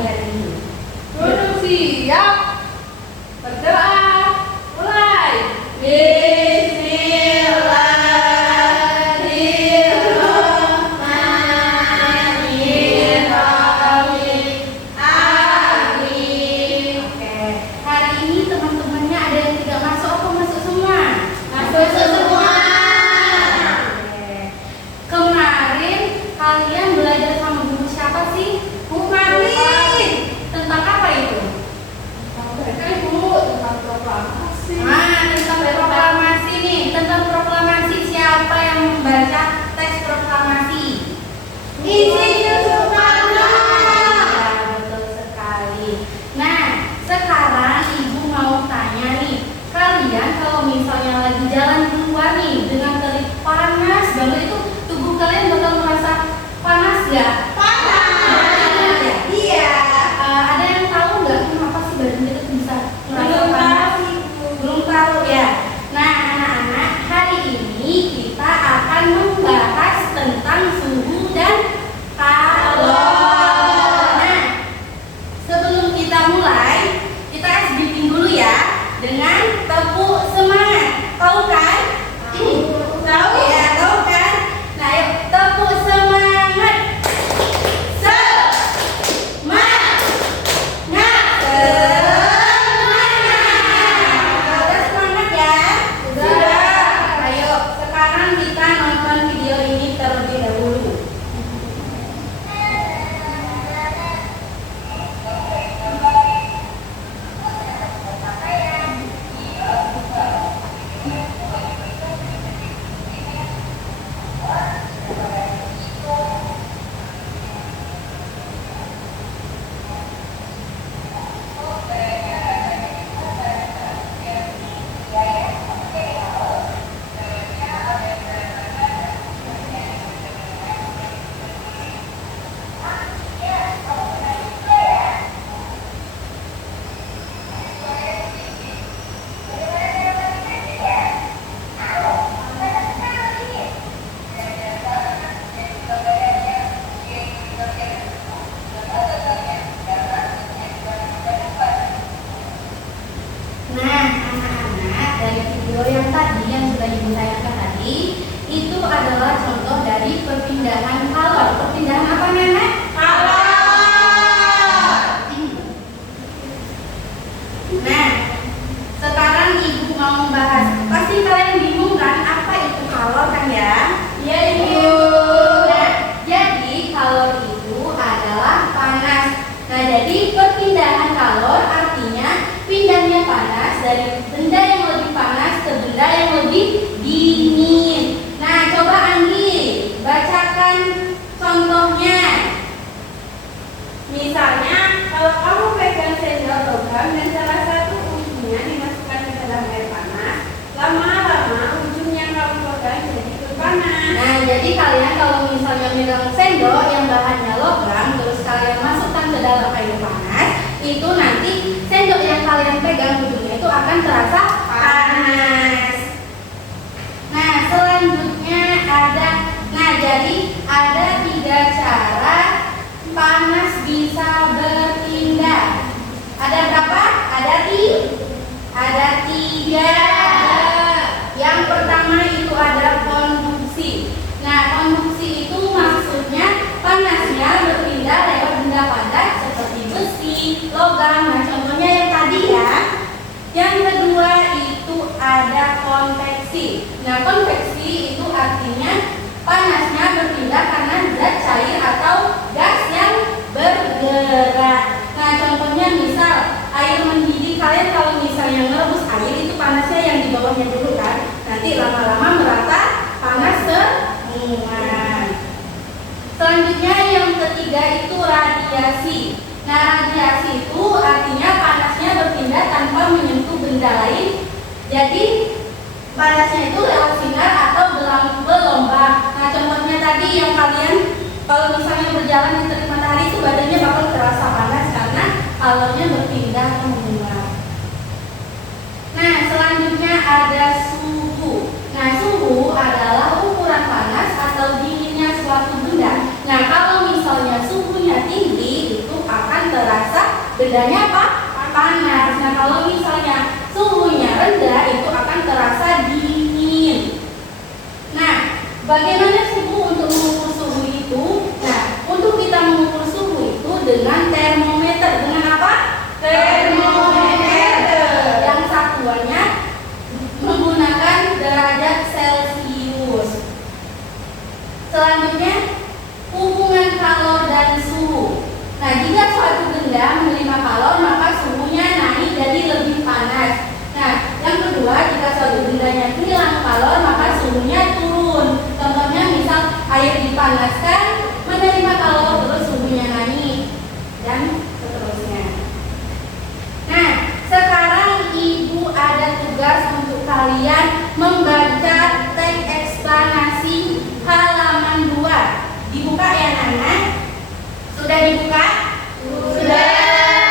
pagi hari ini? Duduk siap. Berdoa. Mulai. Bismillahirrahmanirrahim. Amin. Oke, hari ini teman-temannya ada yang tidak masuk atau masuk semua? Masuk semua. Oke. Kemarin kalian belajar sama guru siapa sih? Bu Marlin. Tentang apa itu? Tentang proklamasi. Tentang proklamasi nih. Tentang proklamasi, siapa yang membaca teks proklamasi? Insinyur Soekarno. Ya, betul sekali. Nah, sekarang ibu mau tanya nih, kalian kalau misalnya lagi jalan keluar nih dengan terik panas banget itu, tubuh kalian bakal merasa panas nggak? Panas. Ya? Iya. Ada yang tahu nggak kenapa sih badan kita tuh bisa merasa Belum panas? tahu, Ibu. Belum tahu ya. Nah, anak-anak, hari ini kita akan membahas tentang suhu dan kalor. Nah, sebelum kita mulai, kita SBT dulu ya dengan tepuk semangat. Tahu kan? Tahu ya, tahu kan? Nah, yuk tepuk semangat. Udah semangat ya? Sudah. Ayo, sekarang kita nonton video ini terlebih dahulu. Nah, anak-anak, dari video yang tadi yang sudah ibu tayangkan tadi, itu adalah contoh dari perpindahan kalor. Perpindahan apa, Nenek? Nah, sekarang ibu mau membahas. Pasti kalian bingung kan apa itu kalor kan ya? Iya, Ibu. Nah, jadi kalor itu adalah panas. Nah, jadi perpindahan kalor artinya pindahnya panas dari benda yang lebih panas ke benda yang lebih dingin. Nah, coba Andi bacakan contohnya. Misalnya, kalau kamu pegang sendok logam dan salah satu ujungnya dimasukkan ke dalam air panas, lama-lama ujung yang kamu pegang jadi berpanas. Nah, jadi kalian kalau misalnya megang sendok yang bahannya logam, terus kalian masukkan ke dalam air panas, itu nanti sendok yang kalian pegang ujungnya itu akan terasa panas. Nah, selanjutnya jadi ada 3 cara panas bisa berpindah. Ada berapa? Ada 3. Yang pertama itu ada konduksi. Nah, konduksi itu maksudnya panasnya berpindah lewat benda padat seperti besi, logam. Nah, contohnya yang tadi ya. Yang kedua itu ada konveksi. Nah, konveksi itu artinya panasnya berpindah karena zat cair atau gas yang bergerak. Nah, contohnya misal air mendidih, kalian kalau misalnya merebus air itu panasnya yang di bawahnya dulu kan, nanti lama-lama merata panas semua. Selanjutnya yang ketiga itu radiasi. Nah, radiasi itu artinya panasnya berpindah tanpa menyentuh benda lain. Jadi panasnya itu lewat sinar atau gelombang. Nah, contohnya tadi yang kalian kalau misalnya berjalan di terik matahari itu badannya bakal terasa panas karena kalornya berpindah ke menguap. Nah, selanjutnya ada suhu. Nah, suhu adalah ukuran panas atau dinginnya suatu benda. Nah, kalau misalnya suhunya tinggi itu akan terasa bendanya apa? Panas. Nah, kalau misalnya suhunya rendah itu akan terasa dingin. Nah, bagaimana suhu untuk mengukur suhu itu? Nah, untuk kita mengukur suhu itu dengan termometer. Dengan apa? Termometer. Yang satuannya menggunakan derajat Celcius. Selanjutnya, hubungan kalor dan suhu. Nah, jika suatu benda menerima kalor, maka suhunya naik jadi lebih panas. Nah, yang kedua, jika suatu bendanya hilang kalor, maka suhunya turun. Contohnya misal air dipanaskan, menerima kalor, terus suhunya naik. Dan seterusnya. Nah, sekarang Ibu ada tugas untuk kalian membaca teks eksplanasi halaman 2. Dibuka ya, Nana? Sudah dibuka? Sudah.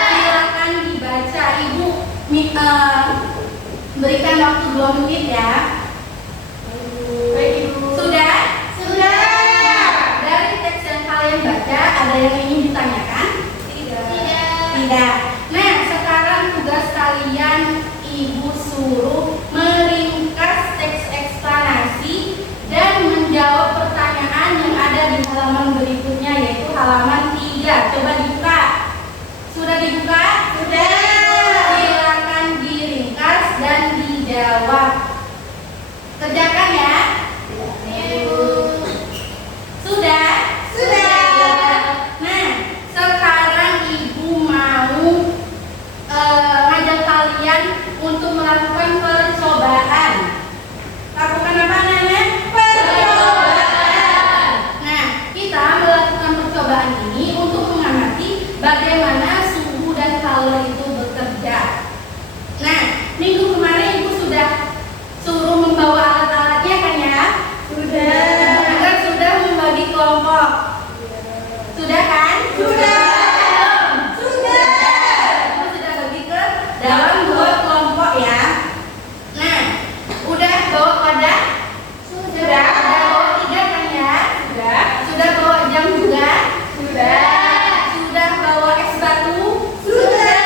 Silakan dibaca. Ibu berikan waktu 2 menit ya. Baik, Ibu. Sudah? Sudah. Dari teks yang kalian baca, ada yang ingin ditanyakan? Tidak. Tidak. Nah, sekarang tugas kalian Ibu suruh meringkas teks eksplanasi dan menjawab pertanyaan yang ada di halaman berikutnya, yaitu halaman 3. Coba dibuka. Sudah dibuka? Sudah. Silakan diringkas dan dijawab. Kerjakan ya. Sudah? Sudah. Nah, sekarang Ibu mau ngajak kalian untuk melakukan percobaan. Lakukan apa namanya? Percobaan. Nah, kita melakukan percobaan ini untuk mengamati bagaimana suhu dan kalor itu bekerja. Nah, minggu kemarin Ibu sudah suruh membawa alat-alatnya kan ya? Sudah. Juga sudah membagi kelompok. Sudah kan? Sudah. Ibu sudah bagi ke dalam 2 kelompok ya. Nah, udah bawa wadah? Sudah. Udah bawa 3 kan ya? Sudah. Sudah bawa jam juga? Sudah. Sudah bawa es batu? Sudah.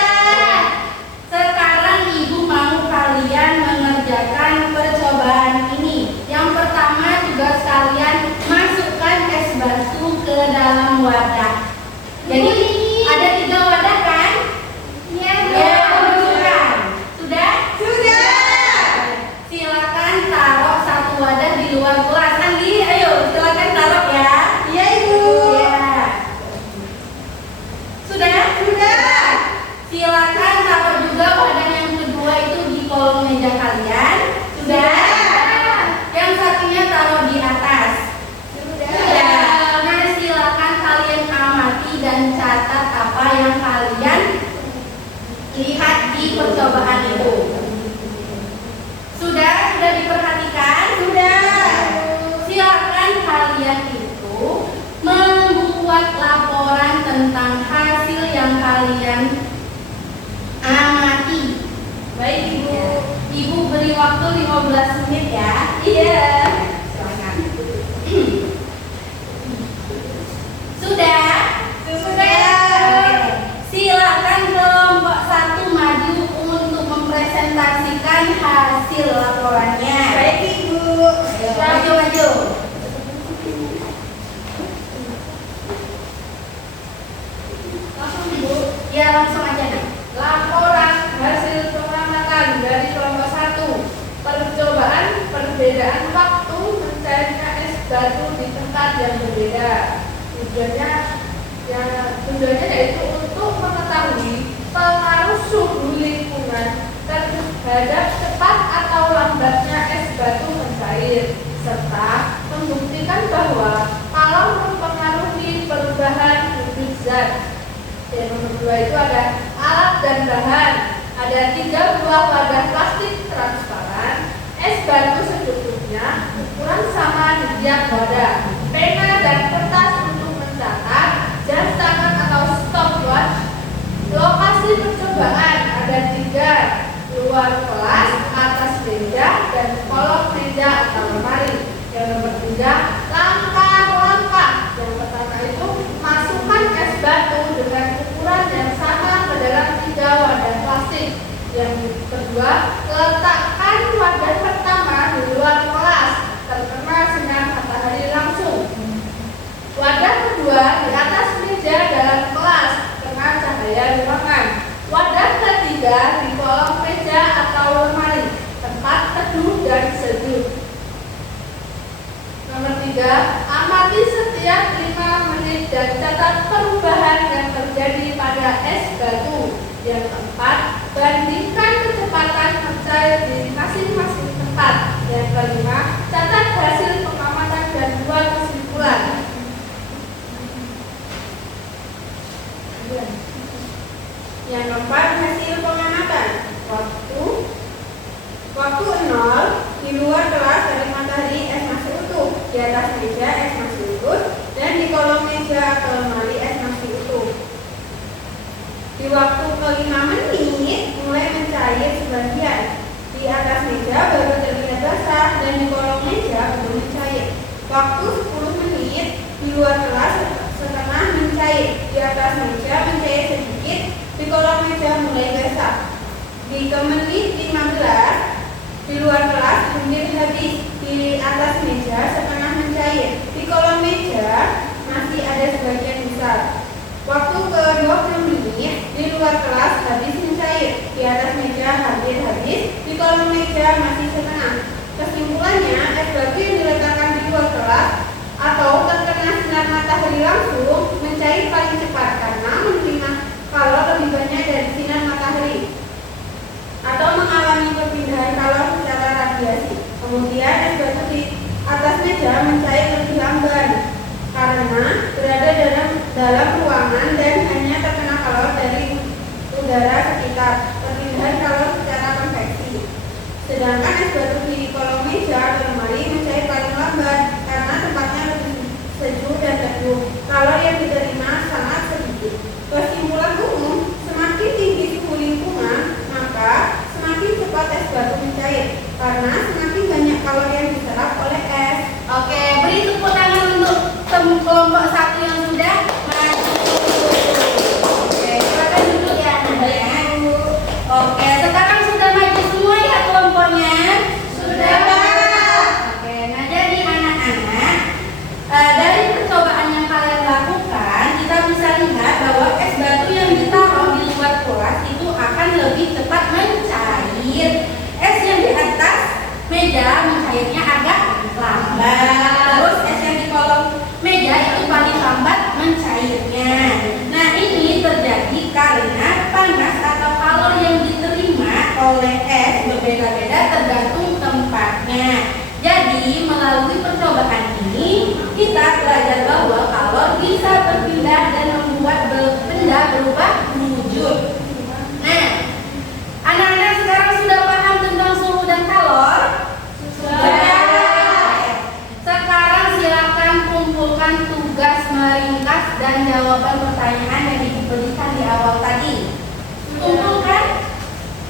Sekarang Ibu mau kalian mengerjakan percobaan ini. Yang pertama, tugas kalian masukkan es batu ke dalam wadah. Jadi ada 3 wadah kan? Iya. Ya, masukkan. Sudah? Sudah. Silakan taruh 1 wadah di luar kelas. Andi, ayo silakan taruh ya. Iya, Ibu. Ya. Sudah? Sudah. Silakan taruh juga wadah yang kedua itu di kolong meja kalian. Sudah? Yang satunya taruh di atas. Sudah. Nah, silakan kalian amati dan catat apa yang kalian lihat di percobaan itu. Sudah? Sudah diperhatikan? Sudah. Silakan kalian itu membuat laporan tentang hasil yang kalian amati. Baik, Ibu. Ibu beri waktu 15 menit ya. Iya. Silakan. Sudah? Sudah. Silakan kelompok 1 maju untuk mempresentasikan hasil laporannya. Baik, Ibu. Maju. Langsung, Ibu. Ya, langsung aja deh. Laporan hasil pengamatan dari kelompok 1. Percobaan perbedaan waktu mencairnya es batu di tempat yang berbeda. Tujuannya yaitu untuk mengetahui pengaruh suhu lingkungan terhadap cepat atau lambatnya es batu mencair, serta membuktikan bahwa kalau mempengaruhi perubahan wujud zat. Dan nomor 2 itu ada alat dan bahan. Ada 3 buah wadah plastik transparan, es batu secukupnya, ukuran sama di tiap wadah, pena dan kertas untuk mencatat, jam tangan atau stopwatch. Lokasi percobaan ada 3, luar kelas, atas meja, dan kolong meja atau lemari. Yang nomor 3, langkah-langkah. Yang pertama itu masukkan es batu dengan ukuran yang sama ke dalam letakkan wadah pertama di luar kelas, terkena sinar matahari langsung. Wadah kedua di atas meja dalam kelas, kena cahaya ruangan. Wadah ketiga di kolong meja atau lemari, tempat teduh dan sejuk. Nomor 3, amati setiap 5 menit dan catat perubahan yang terjadi pada es batu. Yang keempat, bandingkan kecepatan mencair di masing-masing tempat. Yang kelima, catat hasil pengamatan dan buat kesimpulan. Yang keempat, hasil pengamatan. Waktu 0, di luar kelas dari matahari es masih utuh, di atas meja es masih utuh, dan di kolong meja atau lemari es masih utuh. Di waktu ke-5 menit mulai mencair sebagian. Di atas meja baru terlihat basah dan di kolong meja belum mencair. Waktu 10 menit, di luar kelas setengah mencair, di atas meja mencair sedikit, di kolong meja mulai basah. Di menit 15, di luar kelas hampir habis, di atas meja setengah mencair, di kolong meja masih ada sebagian besar. Waktu ke-20 menit, di luar kelas habis mencair, di atas meja hampir habis, di kolong meja masih setengah. Kesimpulannya, es batu yang diletakkan di luar kelas atau terkena sinar matahari langsung mencair paling cepat karena menerima kalor lebih banyak dari sinar matahari atau mengalami perpindahan kalor secara radiasi. Kemudian es batu di atas meja mencair lebih lamban karena berada dalam ruangan dan hanya terkena kalor dari udara sekitar, perpindahan kalor secara konveksi. Sedangkan es batu di kolong meja atau lemari mencair paling lamban karena tempatnya lebih sejuk dan teduh. Kalor yang diterima sangat sedikit. Kesimpulan umum, semakin tinggi suhu lingkungan, maka semakin cepat es batu mencair karena semakin banyak kalor yang diserap oleh es. Oke, beri tepuk tangan untuk kelompok 1 yang sudah maju. Oke, silakan duduk ya anak-anak. Oke, sekarang sudah maju semua ya kelompoknya? Sudah. Oke, nah jadi anak-anak, dari percobaan yang kalian lakukan, kita bisa lihat bahwa es batu yang ditaruh di luar kelas itu akan lebih cepat mencair. Es yang di atas meja mencairnya agak lambat. Terus es yang di kolong meja itu paling lambat mencairnya. Nah, ini terjadi karena panas atau kalor yang diterima oleh es berbeda-beda tergantung tempatnya. Jadi, melalui percobaan ini, kita belajar bahwa kalor bisa berpindah dan membuat benda berubah wujud. Nah, anak-anak sekarang sudah paham tentang suhu dan kalor? Sudah. Sekarang silakan kumpulkan tugas meringkas dan jawaban pertanyaan yang diberikan di awal tadi. Kumpulkan?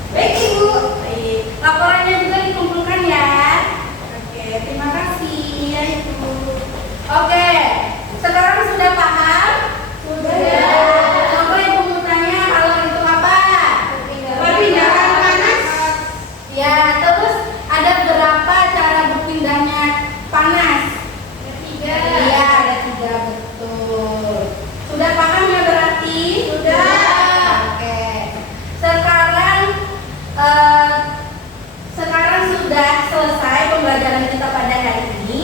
Baik, Ibu. Baik. Laporannya juga dikumpulkan ya. Oke, terima kasih ya Ibu. Oke, sekarang sudah paham? Sudah. Coba Ibu mau tanya kalor itu apa? Perpindahan panas. Ya, terus ada berapa cara berpindahnya panas? Ketiga. Iya, ada 3, betul. Sudah paham ya berarti? Sudah. Oke. Sekarang sudah selesai pembelajaran kita pada hari ini.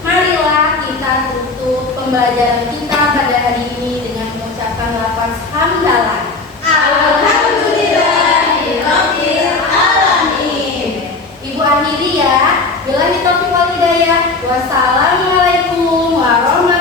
Marilah kita tutup pembelajaran kita pada hari ini dengan mengucapkan lafaz hamdalah. Alhamdulillahirabbil alamin. Ibu akhiri ya. Billahi taufiq wal hidayah. Wassalamualaikum warahmatullahi